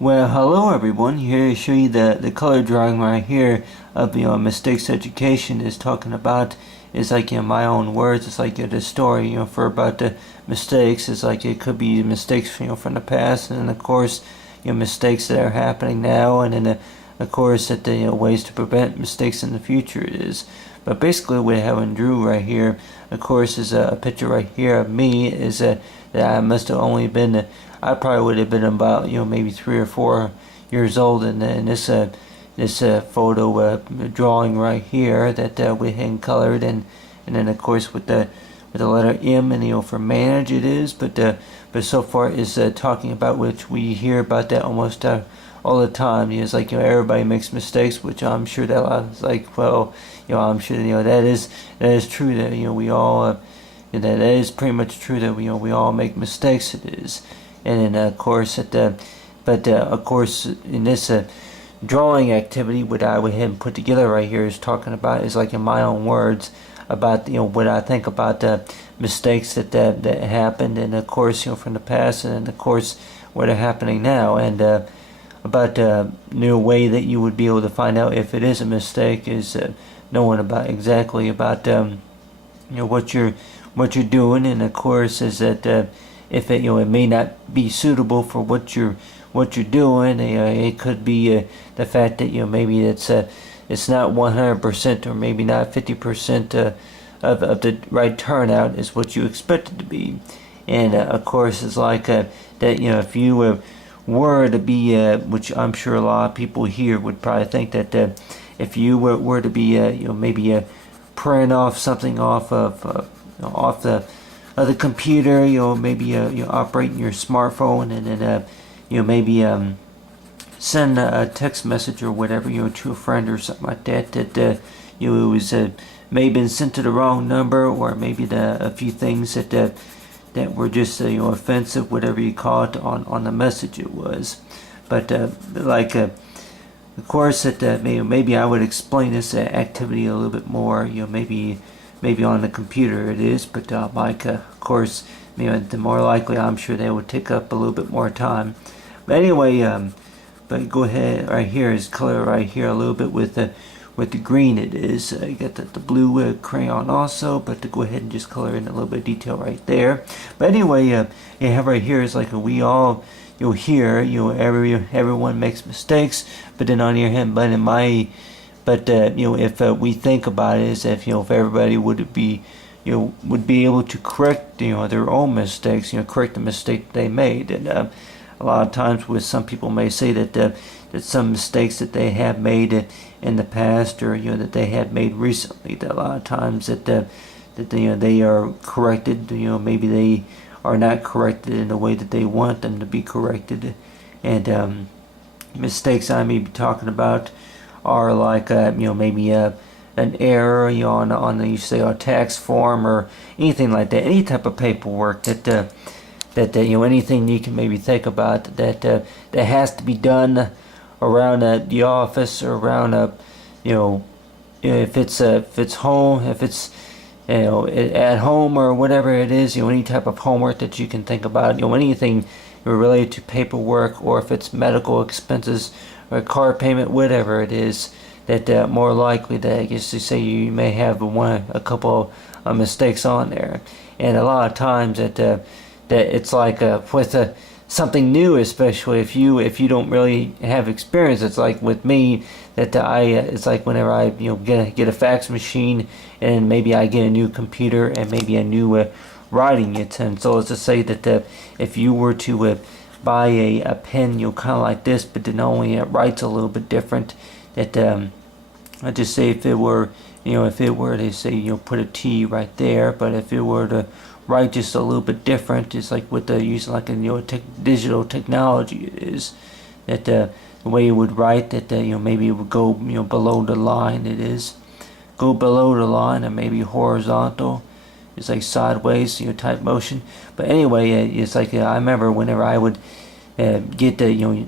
Well, hello everyone. Here to show you the color drawing right here of mistakes education is talking about is like my own words. It's like the story for about the mistakes. It's like it could be mistakes from the past, and then of course mistakes that are happening now, and then of course that the ways to prevent mistakes in the future is. But basically, what I have in drew right here, of course, is a picture right here of me. Is that I must have only been I probably would have been about maybe 3 or 4 years old, and this photo drawing right here that we hand colored, and then of course with the letter M, and for manage it is, but so far is talking about, which we hear about that almost all the time. It's like everybody makes mistakes, which I'm sure that is like, well, I'm sure that is true, that we all that is pretty much true, that we all make mistakes. It is. And then of course of course in this drawing activity, what I went ahead and put together right here is talking about, is like in my own words, about what I think about mistakes that happened, and of course from the past, and then of course what are happening now, and about new way that you would be able to find out if it is a mistake is knowing about exactly about what you're doing, and of course is that if it it may not be suitable for what you're doing. It could be the fact that maybe it's not 100%, or maybe not 50% of the right turnout is what you expect it to be. And of course it's like that if you were to be which I'm sure a lot of people here would probably think that if you were to be maybe print off something off the computer, maybe operating your smartphone, and then maybe send a text message or whatever to a friend or something like that, it was may have been sent to the wrong number, or maybe a few things that were just offensive, whatever you call it, on the message it was. But like of course that maybe I would explain this activity a little bit more, maybe on the computer it is, but like of course the more likely, I'm sure they would take up a little bit more time. But anyway, but go ahead, right here is color right here a little bit with the green. It is you got the blue crayon also, but to go ahead and just color in a little bit of detail right there. But anyway, you have right here is like we all here everyone makes mistakes, but then on your hand, but in my if we think about it, is if if everybody would be would be able to correct their own mistakes, correct the mistake they made. And a lot of times with some people may say that some mistakes that they have made in the past, or that they had made recently, that a lot of times that they are corrected, maybe they are not corrected in the way that they want them to be corrected. And mistakes I may be talking about are like maybe an error on the, you say, a tax form, or anything like that, any type of paperwork that anything you can maybe think about that has to be done around the office, or around if it's home, if it's at home, or whatever it is, any type of homework that you can think about, anything related to paperwork, or if it's medical expenses or car payment, whatever it is, that more likely that, I guess you say, you may have a couple of mistakes on there. And a lot of times that it's like with something new, especially if you don't really have experience. It's like with me that it's like whenever I get a fax machine, and maybe I get a new computer, and maybe a new writing utensil. As to say that if you were to buy a pen, kind of like this, but then only it writes a little bit different. That I just say, if it were to say put a T right there, but if it were to write just a little bit different, it's like with the using like a digital technology, it is that the way it would write, that maybe it would go below the line. It is go below the line, and maybe horizontal. It's like sideways, type motion. But anyway, it's like I remember whenever I would get the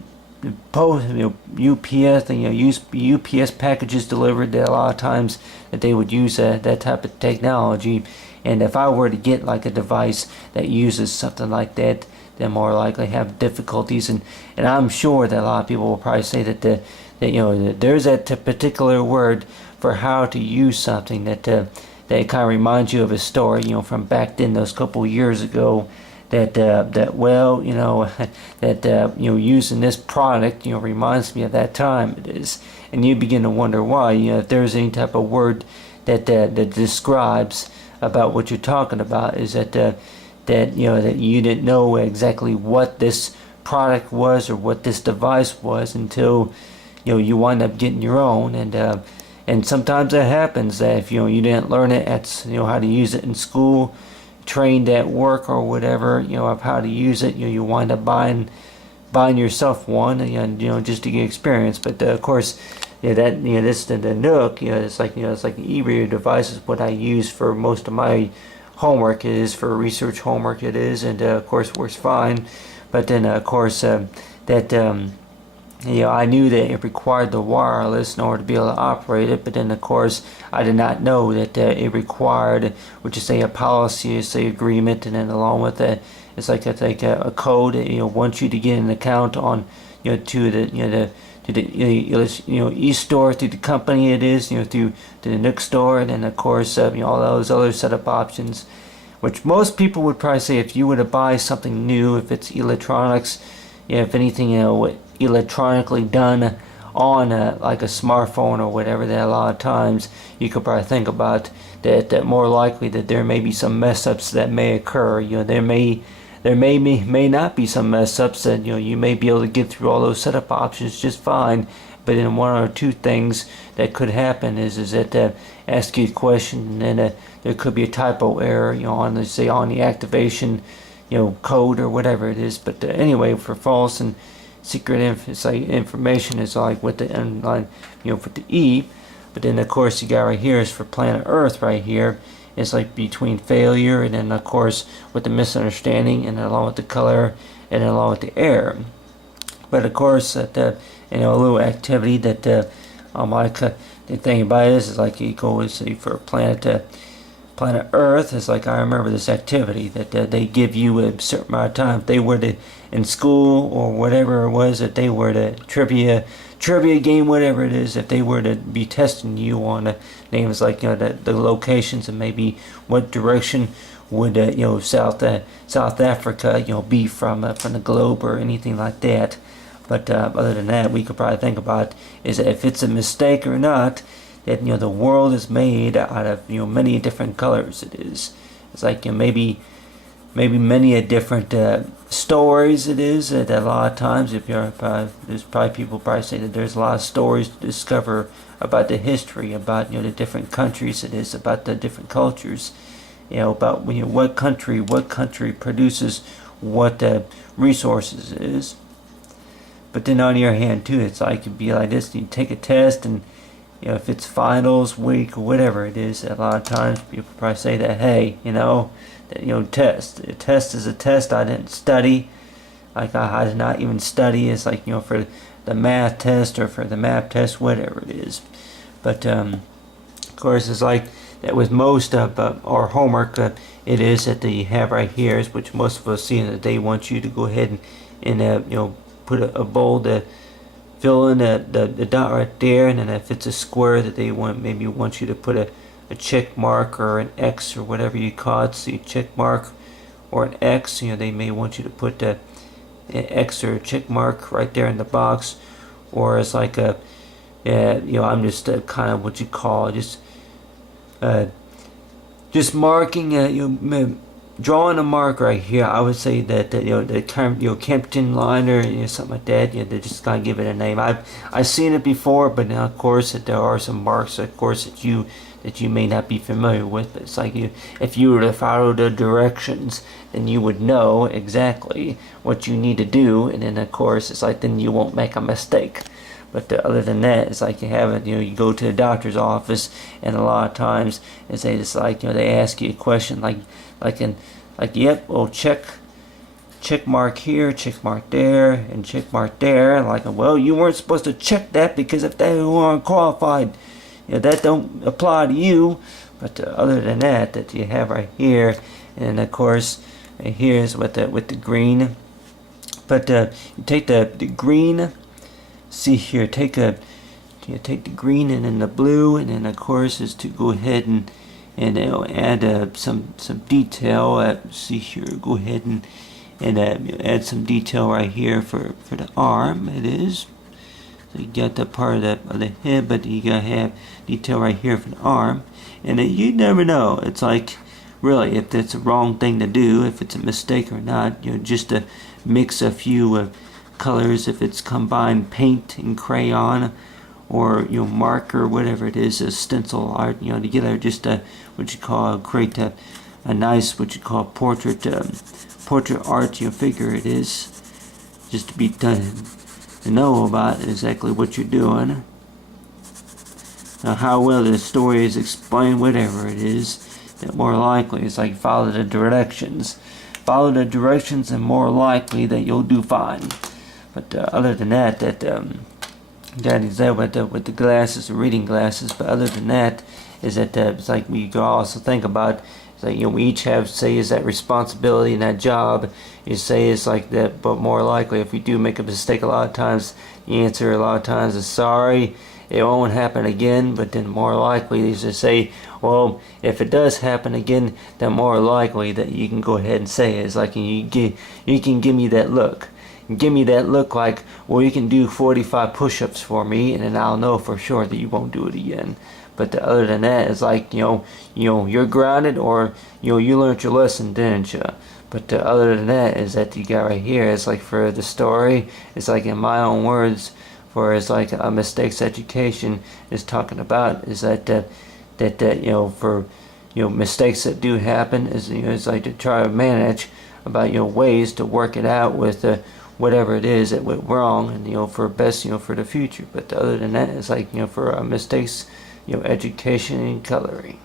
post UPS and use UPS packages delivered, that a lot of times that they would use that type of technology. And if I were to get like a device that uses something like that, they more likely have difficulties. And I'm sure that a lot of people will probably say that that there's that particular word for how to use something that kind of reminds you of a story, from back then, those couple of years ago, that well, that using this product, reminds me of that time. It is, and you begin to wonder why. If there's any type of word that describes about what you're talking about, is that that you didn't know exactly what this product was or what this device was until you wind up getting your own. And sometimes that happens, that if you didn't learn it at how to use it in school, trained at work or whatever, of how to use it, you wind up buying yourself one, and just to get experience. But of course, this the Nook, it's like the e-reader device is what I use for most of my homework. It is for research homework, it is, and of course works fine. But then of course I knew that it required the wireless in order to be able to operate it, but then of course I did not know that it required, which is say a policy, say agreement, and then along with that, it's like a code that wants you to get an account on to the e-store, through the company it is, through the Nook store, and then of course all those other setup options, which most people would probably say if you were to buy something new, if it's electronics, if anything electronically done on like a smartphone or whatever, that a lot of times you could probably think about that more likely that there may be some mess ups that may occur. There may not be some mess ups, that you may be able to get through all those setup options just fine, but then one or two things that could happen is that ask you a question, and then there could be a typo error on the activation code or whatever it is. But anyway, for false and secret information is like with the line, for the E. But then of course you got right here is for planet Earth right here. It's like between failure, and then of course with the misunderstanding, and then along with the color, and then along with the air. But of course that a little activity that like the thing about it is like you go and see for planet Earth. It's like I remember this activity that they give you a certain amount of time. If they were to in school or whatever it was, that they were to trivia game, whatever it is, if they were to be testing you on names like the locations, and maybe what direction would South Africa be from the globe or anything like that. But other than that, we could probably think about is if it's a mistake or not, that the world is made out of many different colors. It's like maybe many a different stories. It is that a lot of times, if there's probably people probably say that there's a lot of stories to discover about the history, about the different countries. It is about the different cultures, about what country produces what resources it is. But then on the other hand too, it's like it'd be like this: you take a test, and if it's finals week or whatever it is, a lot of times people probably say that, hey, that test. A test is a test. I didn't study. Like I did not even study. It's like for the math test or for the map test, whatever it is. But of course, it's like that with most of our homework. It is that they have right here, is which most of us see, that they want you to go ahead and put a bold. Fill in the dot right there, and then if it's a square, that they maybe want you to put a check mark or an X or whatever you call it. So check mark or an X. They may want you to put an X or a check mark right there in the box, or it's like I'm just kind of what you call just marking drawing a mark right here. I would say that the term Kempton line or something like that. They're just gonna give it a name. I've seen it before, but now of course that there are some marks, of course, that you may not be familiar with. But it's like if you were to follow the directions, then you would know exactly what you need to do, and then of course it's like then you won't make a mistake. But other than that, it's like you have it. You go to the doctor's office, and a lot of times it's like they ask you a question yep, well, check mark here, check mark there, and check mark there. And well, you weren't supposed to check that because if they weren't qualified, that don't apply to you. But other than that you have right here, and of course right here is with the green. But you take the green. See here, take the green and then the blue, and then of course is to go ahead and add some detail. See here, go ahead and add some detail right here for the arm. It is. So you got the part of the head, but you gotta have detail right here for the arm. And you never know. It's like, really, if it's a wrong thing to do, if it's a mistake or not. Just to mix a few colors, if it's combined paint and crayon, or marker, whatever it is, a stencil art, together, just what you call create a nice, what you call portrait art. Figure it is, just to be done, to know about exactly what you're doing. Now, how well the story is explained, whatever it is, that more likely it's like follow the directions, and more likely that you'll do fine. But other than that, that is that with the glasses, the reading glasses. But other than that, is that it's like we can also think about. It's like we each have, say, is that responsibility in that job. You say it's like that, but more likely if we do make a mistake, a lot of times the answer a lot of times is sorry. It won't happen again. But then more likely is to say, well, if it does happen again, then more likely that you can go ahead and say it. It's like you can give me that look. Give me that look like, well, you can do 45 push-ups for me, and then I'll know for sure that you won't do it again. But other than that, it's like, you're grounded, or you learned your lesson, didn't you? But other than that, is that you got right here, it's like for the story, it's like in my own words, for it's like a mistakes education is talking about, is that for mistakes that do happen, is it's like to try to manage about ways to work it out with whatever it is that went wrong, and for best for the future. But other than that, it's like for mistakes education and coloring.